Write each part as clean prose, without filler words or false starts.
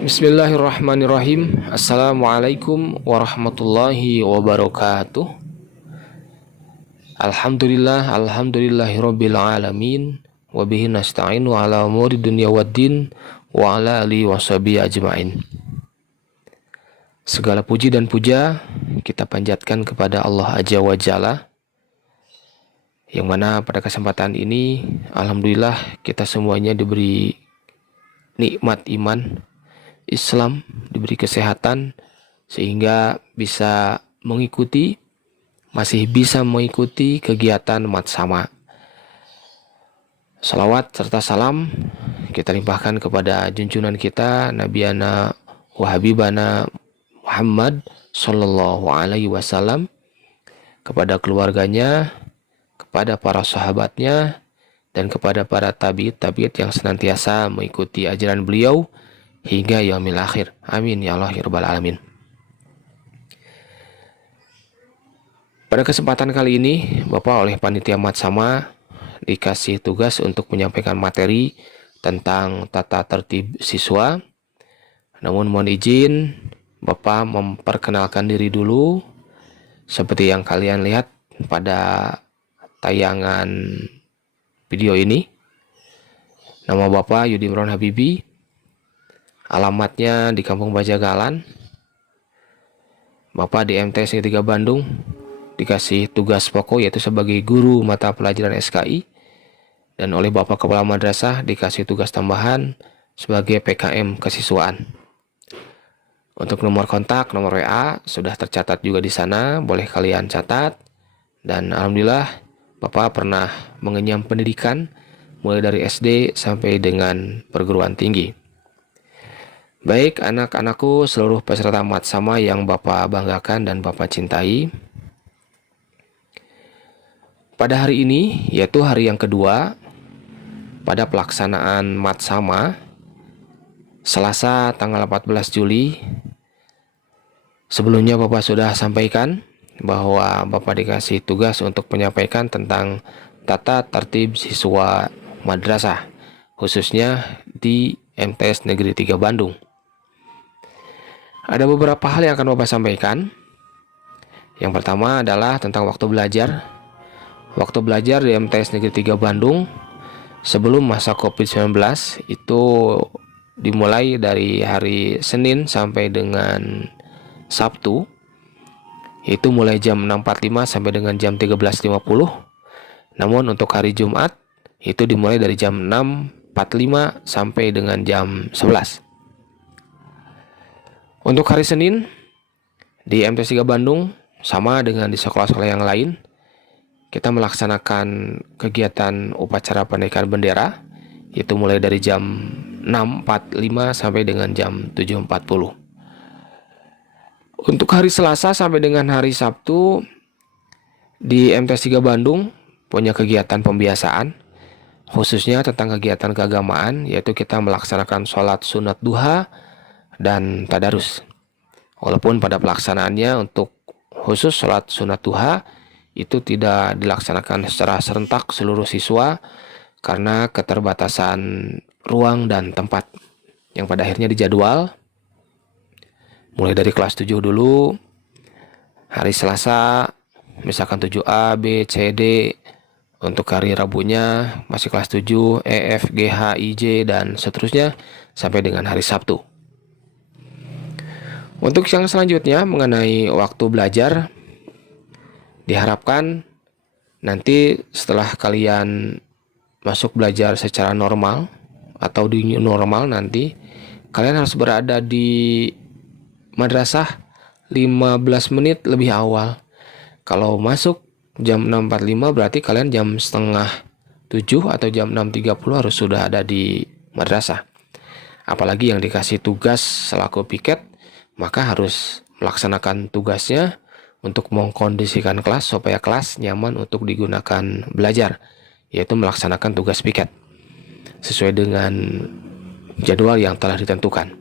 Bismillahirrahmanirrahim. Assalamualaikum warahmatullahi wabarakatuh. Alhamdulillahirabbil alamin wa bihi nasta'inu ala umuri dunya waddin wa ala alihi washabihi ajmain. Segala puji dan puja kita panjatkan kepada Allah Azza wa Jalla, yang mana pada kesempatan ini alhamdulillah kita semuanya diberi nikmat iman Islam, diberi kesehatan sehingga masih bisa mengikuti kegiatan Matsama. Salawat serta salam kita limpahkan kepada junjungan kita Nabiana wa Habibana Muhammad Sallallahu Alaihi Wasallam, kepada keluarganya, kepada para sahabatnya, dan kepada para tabi'in yang senantiasa mengikuti ajaran beliau hingga yaumil akhir. Amin ya Allah ya rabbal alamin. Pada kesempatan kali ini, Bapak oleh panitia Matsama dikasih tugas untuk menyampaikan materi tentang tata tertib siswa. Namun mohon izin Bapak memperkenalkan diri dulu, seperti yang kalian lihat pada tayangan video ini. Nama Bapak Yudi Imron Habibi. Alamatnya di Kampung Bajagalan. Bapak di MTS Negeri 3 Bandung dikasih tugas pokok yaitu sebagai guru mata pelajaran SKI, dan oleh Bapak Kepala Madrasah dikasih tugas tambahan sebagai PKM kesiswaan. Untuk nomor kontak, nomor WA sudah tercatat juga di sana, boleh kalian catat. Dan alhamdulillah Bapak pernah mengenyam pendidikan mulai dari SD sampai dengan perguruan tinggi. Baik anak-anakku, seluruh peserta Matsama yang Bapak banggakan dan Bapak cintai, pada hari ini, yaitu hari yang kedua pada pelaksanaan Matsama, Selasa tanggal 14 Juli, sebelumnya Bapak sudah sampaikan bahwa Bapak dikasih tugas untuk menyampaikan tentang tata tertib siswa madrasah, khususnya di MTS Negeri 3 Bandung. Ada beberapa hal yang akan Bapak sampaikan. Yang pertama adalah tentang waktu belajar. Waktu belajar di MTS Negeri 3 Bandung sebelum masa COVID-19 itu dimulai dari hari Senin sampai dengan Sabtu. Itu mulai jam 6.45 sampai dengan jam 13.50. Namun untuk hari Jumat itu dimulai dari jam 6.45 sampai dengan jam 11. Untuk hari Senin di MTS 3 Bandung, sama dengan di sekolah-sekolah yang lain, kita melaksanakan kegiatan upacara penaikan bendera, itu mulai dari jam 6.45 sampai dengan jam 7.40. Untuk hari Selasa sampai dengan hari Sabtu di MTS 3 Bandung punya kegiatan pembiasaan, khususnya tentang kegiatan keagamaan, yaitu kita melaksanakan sholat sunat duha dan tadarus. Walaupun pada pelaksanaannya untuk khusus sholat sunat duha itu tidak dilaksanakan secara serentak seluruh siswa karena keterbatasan ruang dan tempat, yang pada akhirnya dijadwal mulai dari kelas 7 dulu. Hari Selasa misalkan 7A, B, C, D. Untuk hari Rabunya masih kelas 7, E, F, G, H, I, J, dan seterusnya sampai dengan hari Sabtu. Untuk yang selanjutnya mengenai waktu belajar, diharapkan nanti setelah kalian masuk belajar secara normal atau di new normal, nanti kalian harus berada di madrasah 15 menit lebih awal. Kalau masuk jam 6.45 berarti kalian jam setengah 7 atau jam 6.30 harus sudah ada di madrasah. Apalagi yang dikasih tugas selaku piket, maka harus melaksanakan tugasnya untuk mengkondisikan kelas supaya kelas nyaman untuk digunakan belajar, yaitu melaksanakan tugas piket sesuai dengan jadwal yang telah ditentukan.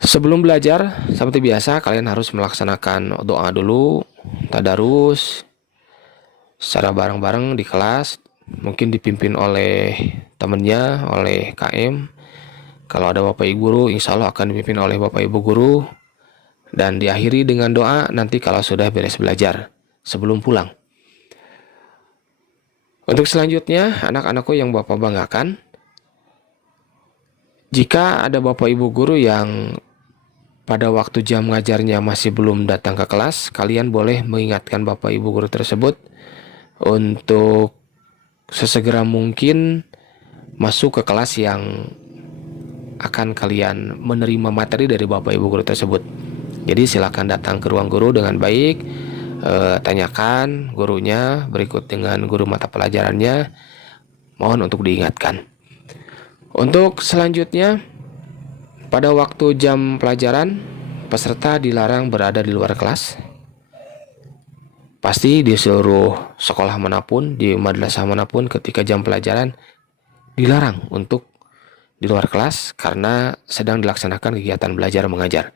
Sebelum belajar, seperti biasa kalian harus melaksanakan doa dulu, tadarus secara bareng-bareng di kelas, mungkin dipimpin oleh temannya, oleh KM, Kalau ada Bapak Ibu guru, insya Allah akan dipimpin oleh Bapak Ibu guru dan diakhiri dengan doa nanti kalau sudah beres belajar sebelum pulang. Untuk selanjutnya, anak-anakku yang Bapak banggakan, jika ada Bapak Ibu guru yang pada waktu jam ngajarnya masih belum datang ke kelas, kalian boleh mengingatkan Bapak Ibu guru tersebut untuk sesegera mungkin masuk ke kelas yang akan kalian menerima materi dari Bapak Ibu guru tersebut. Jadi silakan datang ke ruang guru dengan baik, tanyakan gurunya berikut dengan guru mata pelajarannya, mohon untuk diingatkan. Untuk selanjutnya, pada waktu jam pelajaran, peserta dilarang berada di luar kelas. Pasti di seluruh sekolah manapun, di madrasah manapun, ketika jam pelajaran dilarang untuk di luar kelas karena sedang dilaksanakan kegiatan belajar mengajar.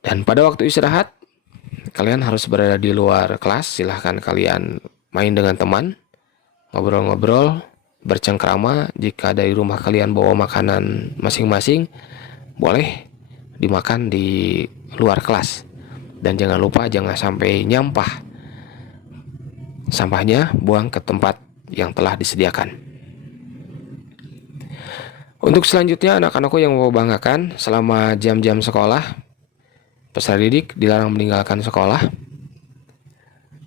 Dan pada waktu istirahat, kalian harus berada di luar kelas. Silahkan kalian main dengan teman, ngobrol-ngobrol, bercengkrama. Jika dari rumah kalian bawa makanan masing-masing, boleh dimakan di luar kelas. Dan jangan lupa jangan sampai nyampah. Sampahnya buang ke tempat yang telah disediakan. Untuk selanjutnya, anak-anakku yang mau banggakan, selama jam-jam sekolah, peserta didik dilarang meninggalkan sekolah.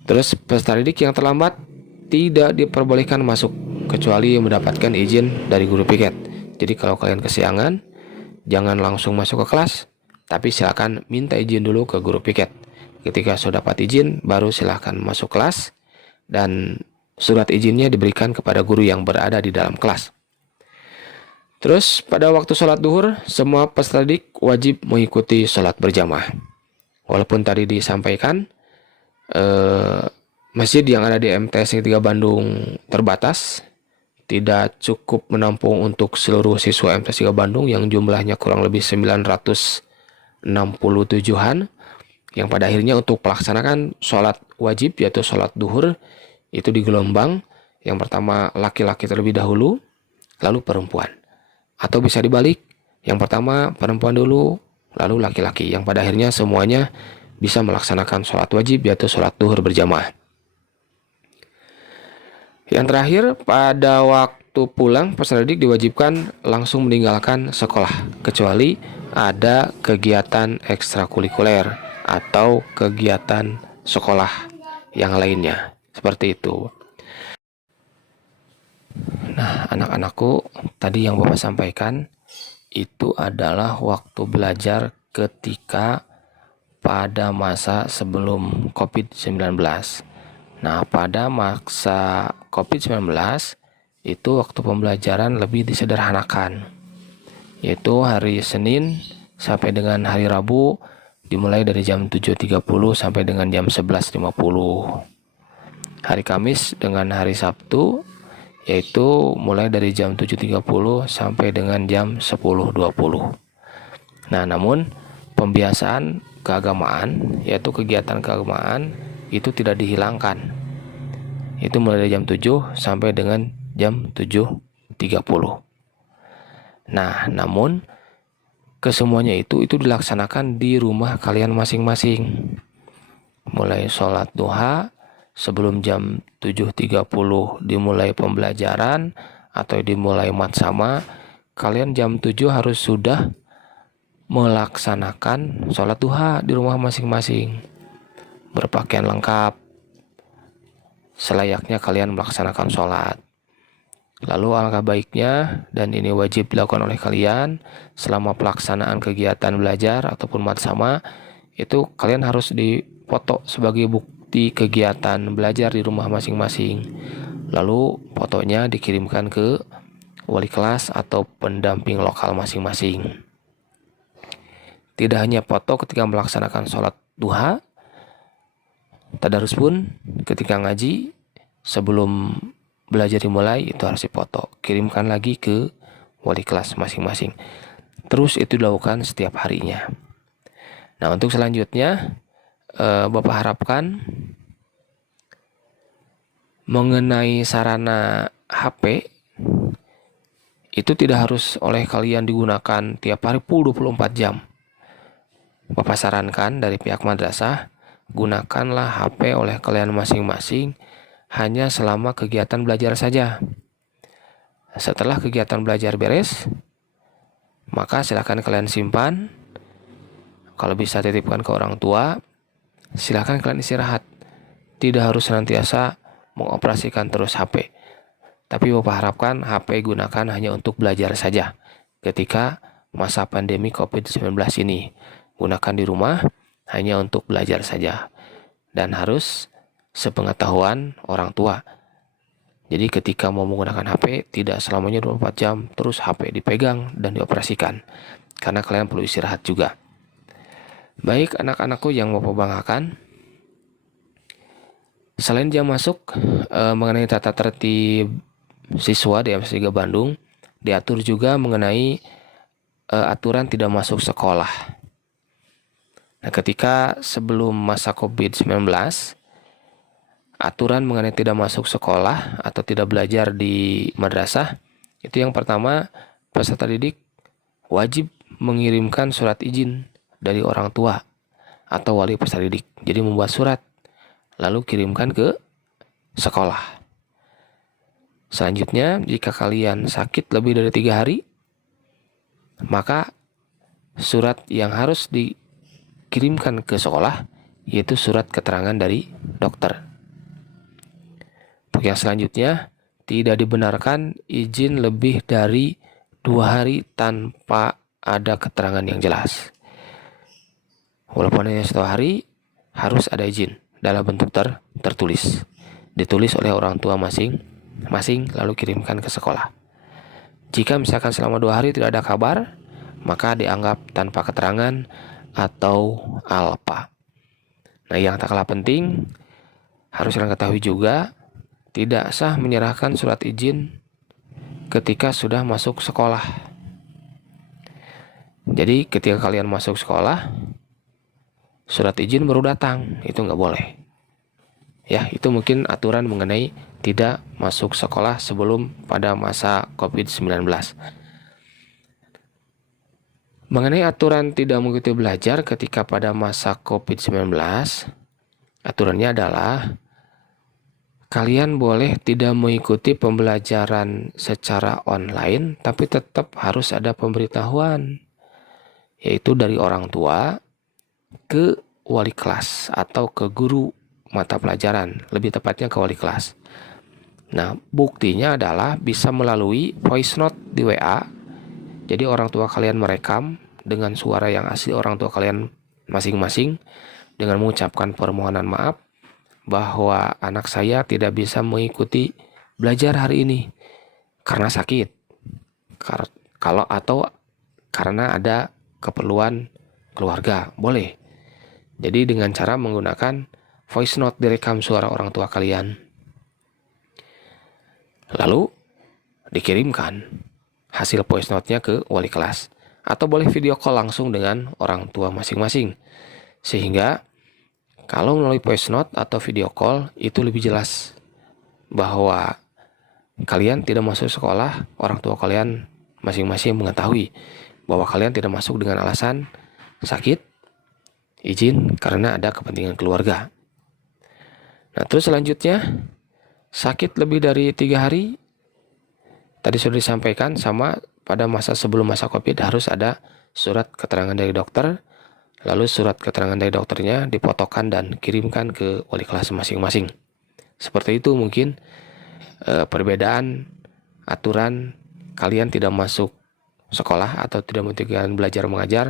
Terus peserta didik yang terlambat tidak diperbolehkan masuk kecuali mendapatkan izin dari guru piket. Jadi kalau kalian kesiangan, jangan langsung masuk ke kelas, tapi silakan minta izin dulu ke guru piket. Ketika sudah dapat izin, baru silakan masuk kelas dan surat izinnya diberikan kepada guru yang berada di dalam kelas. Terus pada waktu sholat duhur, semua peserta didik wajib mengikuti sholat berjamaah. Walaupun tadi disampaikan, masjid yang ada di MTS Negeri 3 Bandung terbatas, tidak cukup menampung untuk seluruh siswa MTS 3 Bandung yang jumlahnya kurang lebih 967-an, yang pada akhirnya untuk melaksanakan sholat wajib yaitu sholat duhur itu digelombang, yang pertama laki-laki terlebih dahulu, lalu perempuan. Atau bisa dibalik, yang pertama perempuan dulu, lalu laki-laki, yang pada akhirnya semuanya bisa melaksanakan sholat wajib yaitu sholat duhur berjamaah. Yang terakhir, pada waktu pulang peserta didik diwajibkan langsung meninggalkan sekolah kecuali ada kegiatan ekstrakurikuler atau kegiatan sekolah yang lainnya, seperti itu. Nah, anak-anakku, tadi yang Bapak sampaikan itu adalah waktu belajar ketika pada masa sebelum COVID-19. Nah, pada masa COVID-19 itu waktu pembelajaran lebih disederhanakan, yaitu hari Senin sampai dengan hari Rabu dimulai dari jam 7.30 sampai dengan jam 11.50. Hari Kamis dengan hari Sabtu yaitu mulai dari jam 7.30 sampai dengan jam 10.20. Nah, namun pembiasaan keagamaan, yaitu kegiatan keagamaan, itu tidak dihilangkan. Itu mulai dari jam 7 sampai dengan jam 7.30. Nah, namun kesemuanya itu dilaksanakan di rumah kalian masing-masing. Mulai sholat duha, sebelum jam 7.30 dimulai pembelajaran atau dimulai matsama, kalian jam 7 harus sudah melaksanakan sholat duha di rumah masing-masing. Berpakaian lengkap, selayaknya kalian melaksanakan sholat. Lalu alangkah baiknya, dan ini wajib dilakukan oleh kalian selama pelaksanaan kegiatan belajar ataupun matsama, itu kalian harus dipoto sebagai bukti kegiatan belajar di rumah masing-masing. Lalu fotonya dikirimkan ke wali kelas atau pendamping lokal masing-masing. Tidak hanya foto ketika melaksanakan sholat duha, tadarus pun ketika ngaji sebelum belajar dimulai itu harus dipoto. Kirimkan lagi ke wali kelas masing-masing. Terus itu dilakukan setiap harinya. Nah, untuk selanjutnya Bapak harapkan mengenai sarana HP itu tidak harus oleh kalian digunakan tiap hari full 24 jam. Bapak sarankan dari pihak madrasah, gunakanlah HP oleh kalian masing-masing hanya selama kegiatan belajar saja. Setelah kegiatan belajar beres, maka silakan kalian simpan. Kalau bisa titipkan ke orang tua, silakan kalian istirahat. Tidak harus senantiasa mengoperasikan terus HP. Tapi Bapak harapkan HP gunakan hanya untuk belajar saja ketika masa pandemi COVID-19 ini. Gunakan di rumah hanya untuk belajar saja. Dan harus sepengetahuan orang tua. Jadi ketika mau menggunakan HP, tidak selamanya 24 jam terus HP dipegang dan dioperasikan. Karena kalian perlu istirahat juga. Baik anak-anakku yang Bapak banggakan, selain jam masuk, mengenai tata tertib siswa di MTS 3 Bandung, diatur juga mengenai aturan tidak masuk sekolah. Nah, ketika sebelum masa COVID-19, aturan mengenai tidak masuk sekolah atau tidak belajar di madrasah, itu yang pertama, peserta didik wajib mengirimkan surat izin dari orang tua atau wali peserta didik. Jadi membuat surat, lalu kirimkan ke sekolah. Selanjutnya, jika kalian sakit lebih dari 3 hari, maka surat yang harus dikirimkan ke sekolah yaitu surat keterangan dari dokter. Untuk yang selanjutnya, tidak dibenarkan izin lebih dari 2 hari tanpa ada keterangan yang jelas. Walaupun hanya 1 hari, harus ada izin dalam bentuk tertulis. Ditulis oleh orang tua masing-masing lalu kirimkan ke sekolah. Jika misalkan selama 2 hari tidak ada kabar, maka dianggap tanpa keterangan atau alpa. Nah, yang tak kalah penting, harus kalian ketahui juga, tidak sah menyerahkan surat izin ketika sudah masuk sekolah. Jadi ketika kalian masuk sekolah, surat izin baru datang, itu nggak boleh. Ya, itu mungkin aturan mengenai tidak masuk sekolah sebelum pada masa COVID-19. Mengenai aturan tidak mengikuti belajar ketika pada masa COVID-19, aturannya adalah kalian boleh tidak mengikuti pembelajaran secara online, tapi tetap harus ada pemberitahuan, yaitu dari orang tua ke wali kelas atau ke guru mata pelajaran, lebih tepatnya ke wali kelas. Nah, buktinya adalah bisa melalui voice note di WA. Jadi orang tua kalian merekam dengan suara yang asli orang tua kalian masing-masing dengan mengucapkan permohonan maaf bahwa anak saya tidak bisa mengikuti belajar hari ini karena sakit, kalau atau karena ada keperluan keluarga, boleh. Jadi dengan cara menggunakan voice note direkam suara orang tua kalian, lalu dikirimkan hasil voice note-nya ke wali kelas, atau boleh video call langsung dengan orang tua masing-masing, sehingga kalau melalui voice note atau video call itu lebih jelas bahwa kalian tidak masuk sekolah, orang tua kalian masing-masing mengetahui bahwa kalian tidak masuk dengan alasan sakit, izin karena ada kepentingan keluarga. Nah, terus selanjutnya, sakit lebih dari 3 hari, tadi sudah disampaikan sama pada masa sebelum masa COVID harus ada surat keterangan dari dokter. Lalu surat keterangan dari dokternya dipotokkan dan kirimkan ke wali kelas masing-masing. Seperti itu mungkin perbedaan aturan kalian tidak masuk sekolah atau tidak mengikuti belajar mengajar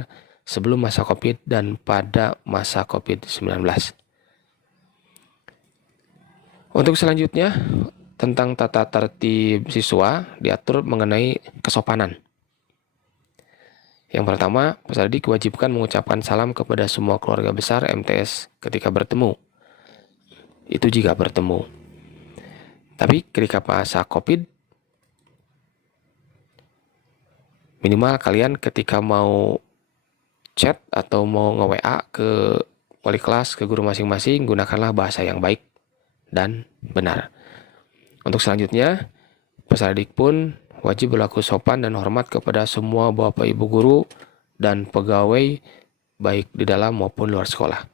sebelum masa COVID dan pada masa COVID-19. Untuk selanjutnya, tentang tata tertib siswa diatur mengenai kesopanan. Yang pertama, peserta didik diwajibkan mengucapkan salam kepada semua keluarga besar MTS ketika bertemu. Itu jika bertemu. Tapi ketika masa COVID, minimal kalian ketika mau chat atau mau nge-WA ke wali kelas, ke guru masing-masing, gunakanlah bahasa yang baik dan benar. Untuk selanjutnya, peserta didik pun wajib berlaku sopan dan hormat kepada semua bapak ibu guru dan pegawai baik di dalam maupun luar sekolah.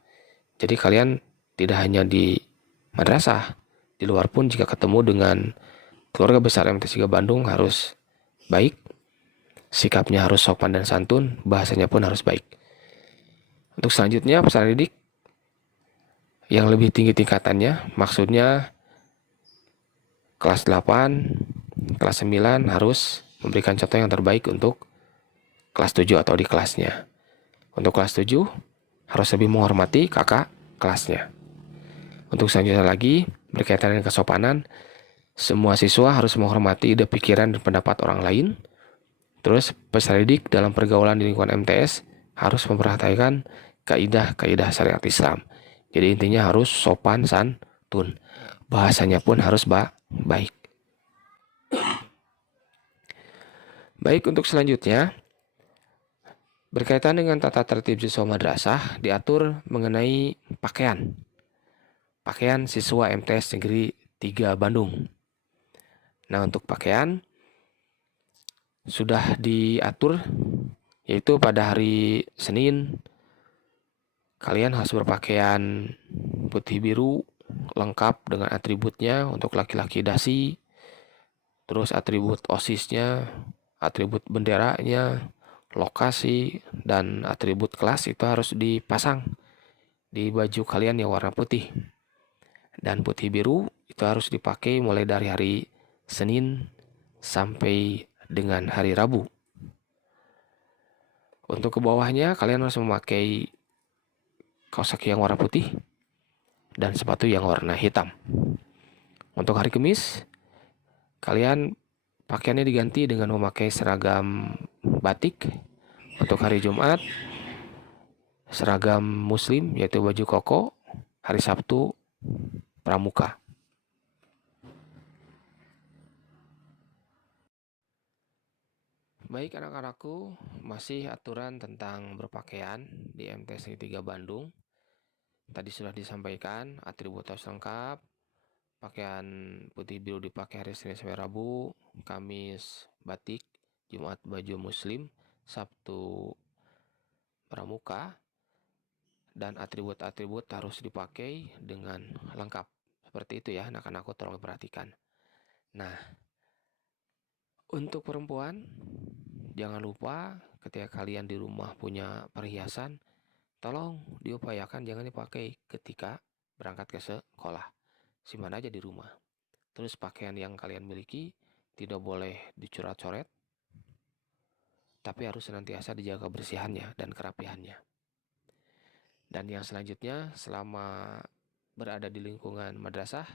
Jadi kalian tidak hanya di madrasah, di luar pun jika ketemu dengan keluarga besar MTS 3 Bandung harus baik, sikapnya harus sopan dan santun, bahasanya pun harus baik. Untuk selanjutnya peserta didik yang lebih tinggi tingkatannya, maksudnya kelas 8, kelas 9 harus memberikan contoh yang terbaik untuk kelas 7 atau di kelasnya. Untuk kelas 7 harus lebih menghormati kakak kelasnya. Untuk selanjutnya lagi, berkaitan dengan kesopanan, semua siswa harus menghormati ide, pikiran, dan pendapat orang lain. Terus peserta didik dalam pergaulan di lingkungan MTS harus memperhatikan kaidah-kaidah syariat Islam. Jadi intinya harus sopan santun. Bahasanya pun harus baik. Baik, untuk selanjutnya berkaitan dengan tata tertib siswa madrasah diatur mengenai pakaian. Pakaian siswa MTS Negeri 3 Bandung. Nah, untuk pakaian sudah diatur yaitu pada hari Senin kalian harus berpakaian putih biru lengkap dengan atributnya. Untuk laki-laki dasi, terus atribut OSIS-nya, atribut benderanya, lokasi, dan atribut kelas itu harus dipasang di baju kalian yang warna putih. Dan putih biru itu harus dipakai mulai dari hari Senin sampai dengan hari Rabu. Untuk ke bawahnya kalian harus memakai kaos kaki yang warna putih dan sepatu yang warna hitam. Untuk hari Kamis, kalian pakaiannya diganti dengan memakai seragam batik. Untuk hari Jumat, seragam muslim yaitu baju koko. Hari Sabtu, pramuka. Baik anak-anakku, masih aturan tentang berpakaian di MTS 3 Bandung. Tadi sudah disampaikan atribut harus lengkap, pakaian putih biru dipakai hari Senin sampai Rabu, Kamis batik, Jumat baju muslim, Sabtu pramuka, dan atribut-atribut harus dipakai dengan lengkap. Seperti itu ya anak-anakku, tolong perhatikan. Nah, untuk perempuan, jangan lupa ketika kalian di rumah punya perhiasan, tolong diupayakan jangan dipakai ketika berangkat ke sekolah. Simpan aja di rumah. Terus pakaian yang kalian miliki tidak boleh dicoret-coret, tapi harus senantiasa dijaga kebersihannya dan kerapihannya. Dan yang selanjutnya, selama berada di lingkungan madrasah,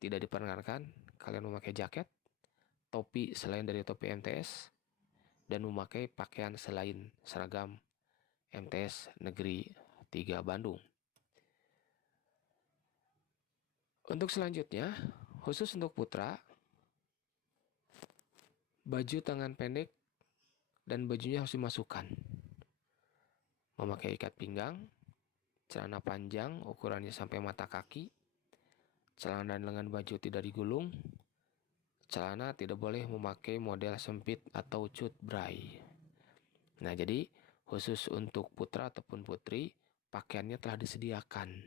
tidak diperkenankan kalian memakai jaket, topi selain dari topi MTS, dan memakai pakaian selain seragam MTS Negeri 3 Bandung. Untuk selanjutnya, khusus untuk putra, baju tangan pendek dan bajunya harus dimasukkan. Memakai ikat pinggang, celana panjang ukurannya sampai mata kaki, celana dan lengan baju tidak digulung, celana tidak boleh memakai model sempit atau cut bray. Nah, jadi khusus untuk putra ataupun putri, pakaiannya telah disediakan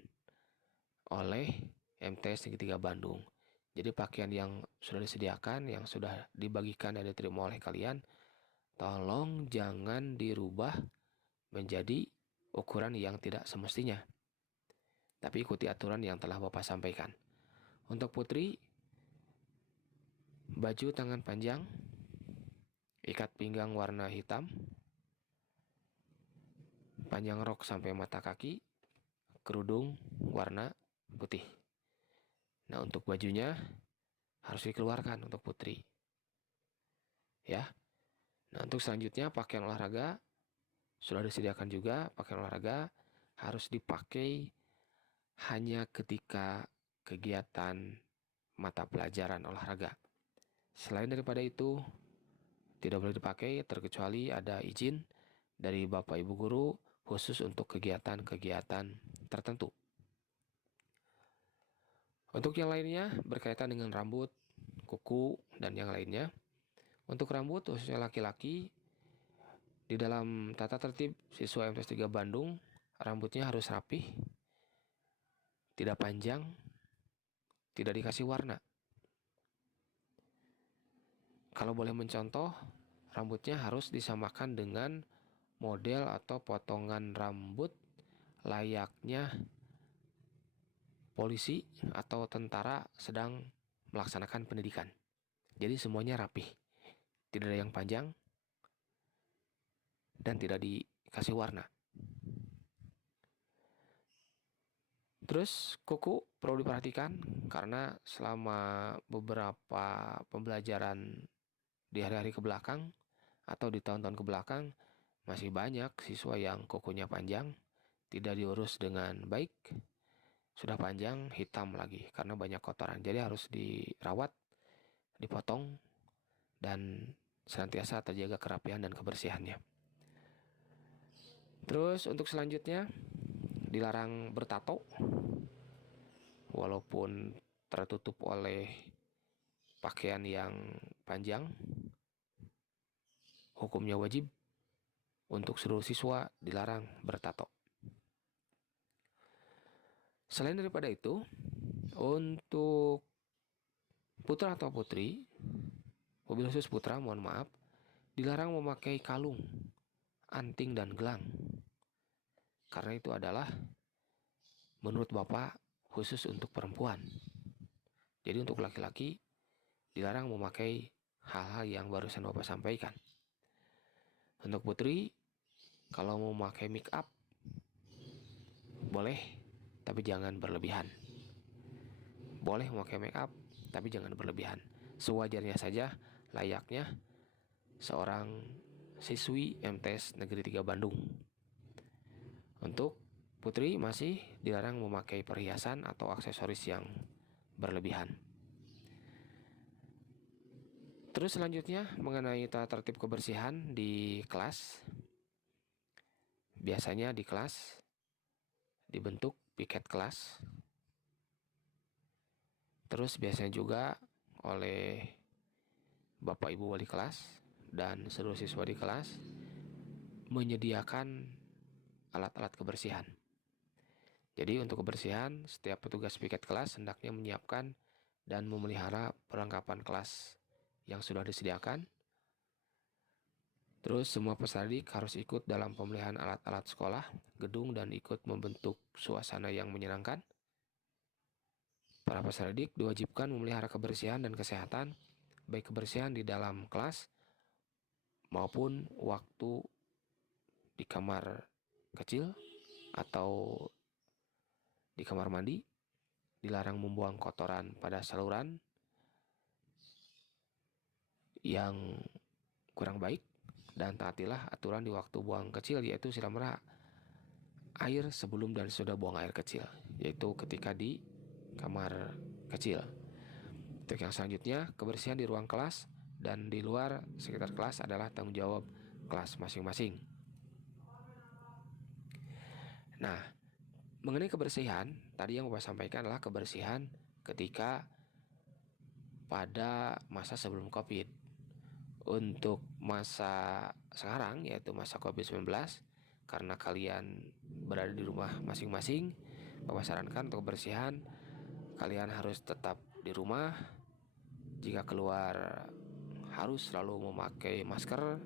oleh MTS Negeri 3 Bandung. Jadi pakaian yang sudah disediakan, yang sudah dibagikan dan diterima oleh kalian, tolong jangan dirubah menjadi ukuran yang tidak semestinya. Tapi ikuti aturan yang telah Bapak sampaikan. Untuk putri, baju tangan panjang, ikat pinggang warna hitam, panjang rok sampai mata kaki, kerudung warna putih. Nah, untuk bajunya harus dikeluarkan untuk putri. Ya. Nah, untuk selanjutnya pakaian olahraga sudah disediakan juga. Pakaian olahraga harus dipakai hanya ketika kegiatan mata pelajaran olahraga. Selain daripada itu, tidak boleh dipakai terkecuali ada izin dari Bapak Ibu Guru khusus untuk kegiatan-kegiatan tertentu. Untuk yang lainnya berkaitan dengan rambut, kuku, dan yang lainnya, Untuk rambut khususnya laki-laki, di dalam tata tertib siswa MTs 3 Bandung, rambutnya harus rapih, tidak panjang, tidak dikasih warna. Kalau boleh mencontoh, rambutnya harus disamakan dengan model atau potongan rambut layaknya polisi atau tentara sedang melaksanakan pendidikan. Jadi semuanya rapih, tidak ada yang panjang dan tidak dikasih warna. Terus kuku perlu diperhatikan karena selama beberapa pembelajaran di hari-hari kebelakang atau di tahun-tahun kebelakang masih banyak siswa yang kukunya panjang, tidak diurus dengan baik, sudah panjang hitam lagi karena banyak kotoran. Jadi harus dirawat, dipotong, dan senantiasa terjaga kerapian dan kebersihannya. Terus untuk selanjutnya, dilarang bertato walaupun tertutup oleh pakaian yang panjang. Hukumnya wajib untuk seluruh siswa dilarang bertato. Selain daripada itu, untuk putra atau putri, mobil khusus putra, mohon maaf, dilarang memakai kalung, anting, dan gelang. Karena itu adalah menurut Bapak khusus untuk perempuan. Jadi untuk laki-laki dilarang memakai hal-hal yang barusan Bapak sampaikan. Untuk putri, kalau mau memakai make up boleh, tapi jangan berlebihan. Boleh memakai make up, tapi jangan berlebihan. Sewajarnya saja, layaknya seorang siswi MTs Negeri 3 Bandung. Untuk putri masih dilarang memakai perhiasan atau aksesoris yang berlebihan. Terus selanjutnya mengenai tata tertib kebersihan di kelas. Biasanya di kelas dibentuk piket kelas. Terus biasanya juga oleh Bapak Ibu wali kelas dan seluruh siswa di kelas menyediakan alat-alat kebersihan. Jadi untuk kebersihan, setiap petugas piket kelas hendaknya menyiapkan dan memelihara perlengkapan kelas yang sudah disediakan. Terus semua peserta didik harus ikut dalam pemeliharaan alat-alat sekolah, gedung, dan ikut membentuk suasana yang menyenangkan. Para peserta didik diwajibkan memelihara kebersihan dan kesehatan, baik kebersihan di dalam kelas maupun waktu di kamar kecil atau di kamar mandi. Dilarang membuang kotoran pada saluran yang kurang baik, dan taatilah aturan di waktu buang kecil, yaitu siram merah air sebelum dan sesudah buang air kecil, yaitu ketika di kamar kecil. Untuk yang selanjutnya, kebersihan di ruang kelas dan di luar sekitar kelas adalah tanggung jawab kelas masing-masing. Nah, mengenai kebersihan, tadi yang Bapak sampaikan adalah kebersihan ketika pada masa sebelum COVID. Untuk masa sekarang, yaitu masa COVID-19, karena kalian berada di rumah masing-masing, Bapak sarankan untuk kebersihan, kalian harus tetap di rumah. Jika keluar, harus selalu memakai masker,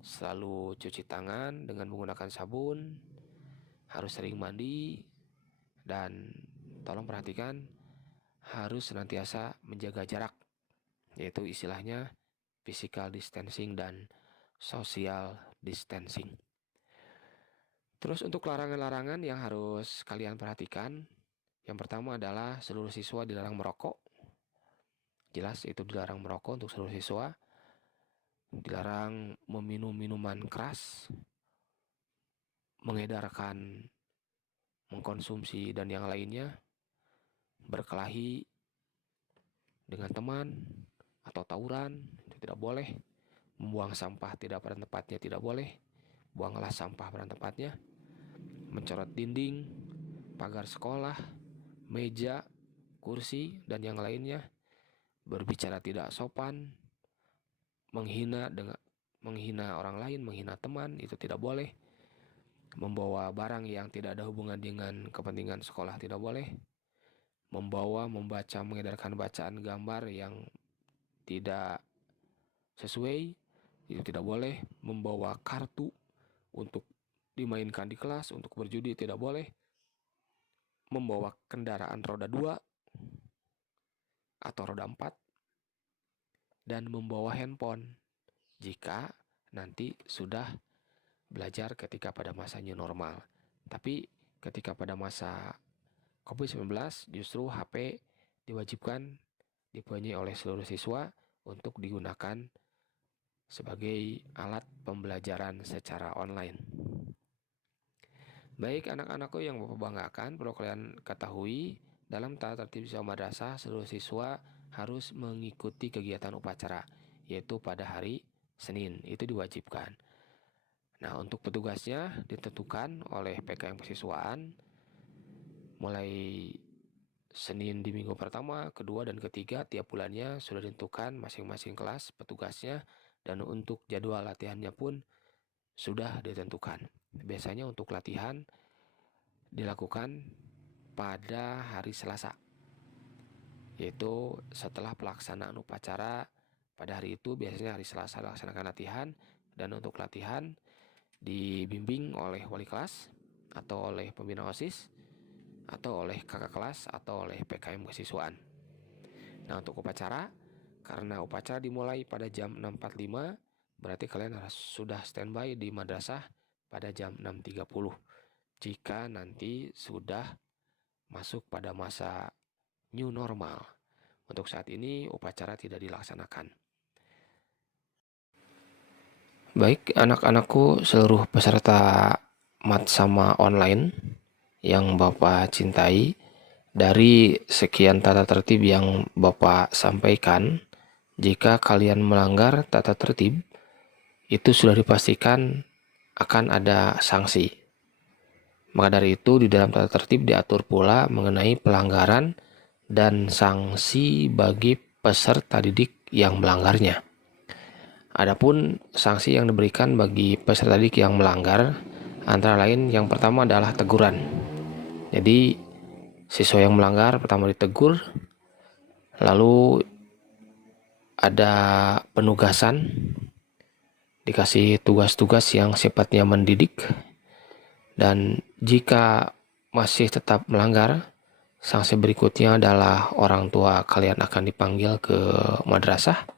selalu cuci tangan dengan menggunakan sabun, harus sering mandi, dan tolong perhatikan harus senantiasa menjaga jarak, yaitu istilahnya physical distancing dan social distancing. Terus untuk larangan-larangan yang harus kalian perhatikan, yang pertama adalah seluruh siswa dilarang merokok. Jelas itu dilarang merokok untuk seluruh siswa. Dilarang meminum minuman keras, mengedarkan, mengkonsumsi, dan yang lainnya. Berkelahi dengan teman atau tawuran itu tidak boleh. Membuang sampah tidak pada tempatnya tidak boleh. Buanglah sampah pada tempatnya. Mencorot dinding, pagar sekolah, meja, kursi, dan yang lainnya. Berbicara tidak sopan, menghina orang lain, menghina teman, itu tidak boleh. Membawa barang yang tidak ada hubungan dengan kepentingan sekolah tidak boleh. Membaca, mengedarkan bacaan gambar yang tidak sesuai, itu tidak boleh. Membawa kartu untuk dimainkan di kelas, untuk berjudi tidak boleh. Membawa kendaraan roda 2 atau roda 4, dan membawa handphone jika nanti sudah belajar ketika pada masa new normal. Tapi ketika pada masa COVID-19 justru HP diwajibkan dipunyai oleh seluruh siswa untuk digunakan sebagai alat pembelajaran secara online. Baik anak-anakku yang Bapak banggakan, perlu kalian ketahui dalam tata tertib siswa madrasah seluruh siswa harus mengikuti kegiatan upacara, yaitu pada hari Senin, itu diwajibkan. Nah, untuk petugasnya ditentukan oleh PKM Kesiswaan mulai Senin di minggu pertama, kedua, dan ketiga tiap bulannya sudah ditentukan masing-masing kelas petugasnya, dan untuk jadwal latihannya pun sudah ditentukan. Biasanya untuk latihan dilakukan pada hari Selasa, yaitu setelah pelaksanaan upacara. Pada hari itu biasanya hari Selasa dilaksanakan latihan, dan untuk latihan dibimbing oleh wali kelas atau oleh pembina OSIS atau oleh kakak kelas atau oleh PKM Kesiswaan. Nah, untuk upacara, karena upacara dimulai pada jam 6.45, berarti kalian harus sudah standby di madrasah pada jam 6.30. Jika nanti sudah masuk pada masa new normal. Untuk saat ini upacara tidak dilaksanakan. Baik anak-anakku seluruh peserta mat sama online yang Bapak cintai, dari sekian tata tertib yang Bapak sampaikan, jika kalian melanggar tata tertib, itu sudah dipastikan akan ada sanksi. Maka dari itu di dalam tata tertib diatur pula mengenai pelanggaran dan sanksi bagi peserta didik yang melanggarnya. Adapun sanksi yang diberikan bagi peserta didik yang melanggar antara lain yang pertama adalah teguran. Jadi siswa yang melanggar pertama ditegur, lalu ada penugasan, dikasih tugas-tugas yang sifatnya mendidik, dan jika masih tetap melanggar, sanksi berikutnya adalah orang tua kalian akan dipanggil ke madrasah.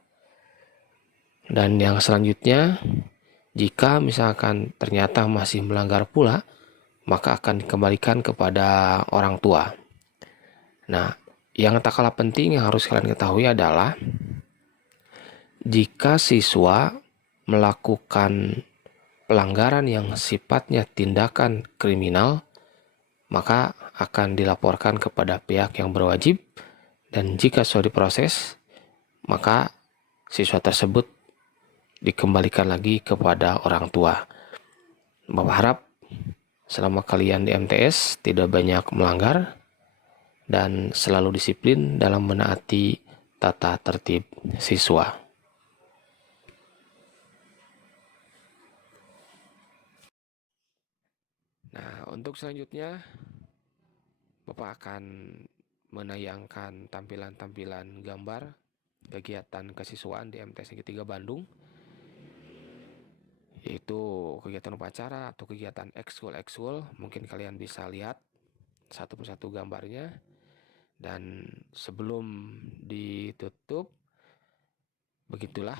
Dan yang selanjutnya, jika misalkan ternyata masih melanggar pula, maka akan dikembalikan kepada orang tua. Nah, yang tak kalah penting yang harus kalian ketahui adalah jika siswa melakukan pelanggaran yang sifatnya tindakan kriminal, maka akan dilaporkan kepada pihak yang berwajib, dan jika sudah diproses, maka siswa tersebut dikembalikan lagi kepada orang tua. Bapak harap selama kalian di MTS tidak banyak melanggar dan selalu disiplin dalam menaati tata tertib siswa. Nah, untuk selanjutnya Bapak akan menayangkan tampilan-tampilan gambar kegiatan kesiswaan di MTS Negeri 3 Bandung, yaitu kegiatan upacara atau kegiatan ekskul. Mungkin kalian bisa lihat satu persatu gambarnya. Dan sebelum ditutup, begitulah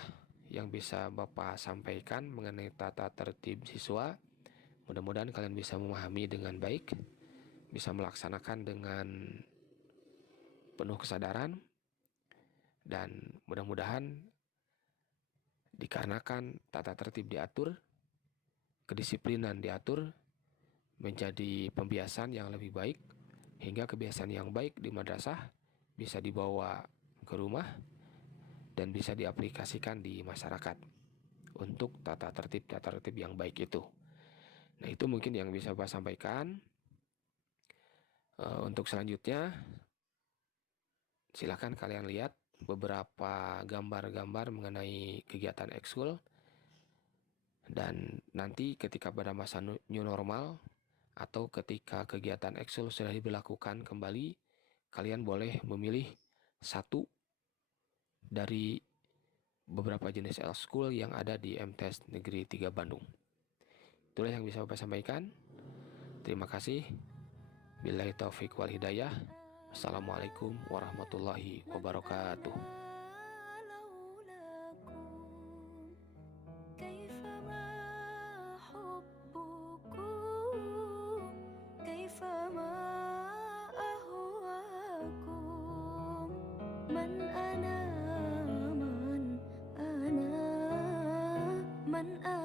yang bisa Bapak sampaikan mengenai tata tertib siswa. Mudah-mudahan kalian bisa memahami dengan baik, bisa melaksanakan dengan penuh kesadaran, dan mudah-mudahan dikarenakan tata tertib diatur, kedisiplinan diatur, menjadi pembiasaan yang lebih baik, hingga kebiasaan yang baik di madrasah bisa dibawa ke rumah dan bisa diaplikasikan di masyarakat untuk tata tertib yang baik itu. Nah, itu mungkin yang bisa Bapak sampaikan. Untuk selanjutnya, silakan kalian lihat beberapa gambar-gambar mengenai kegiatan ekskul. Dan nanti ketika pada masa new normal atau ketika kegiatan ekskul sudah diberlakukan kembali, kalian boleh memilih satu dari beberapa jenis ekskul yang ada di MTs Negeri 3 Bandung. Itulah yang bisa Bapak sampaikan. Terima kasih. Billahi taufik wal hidayah. Assalamualaikum warahmatullahi wabarakatuh. من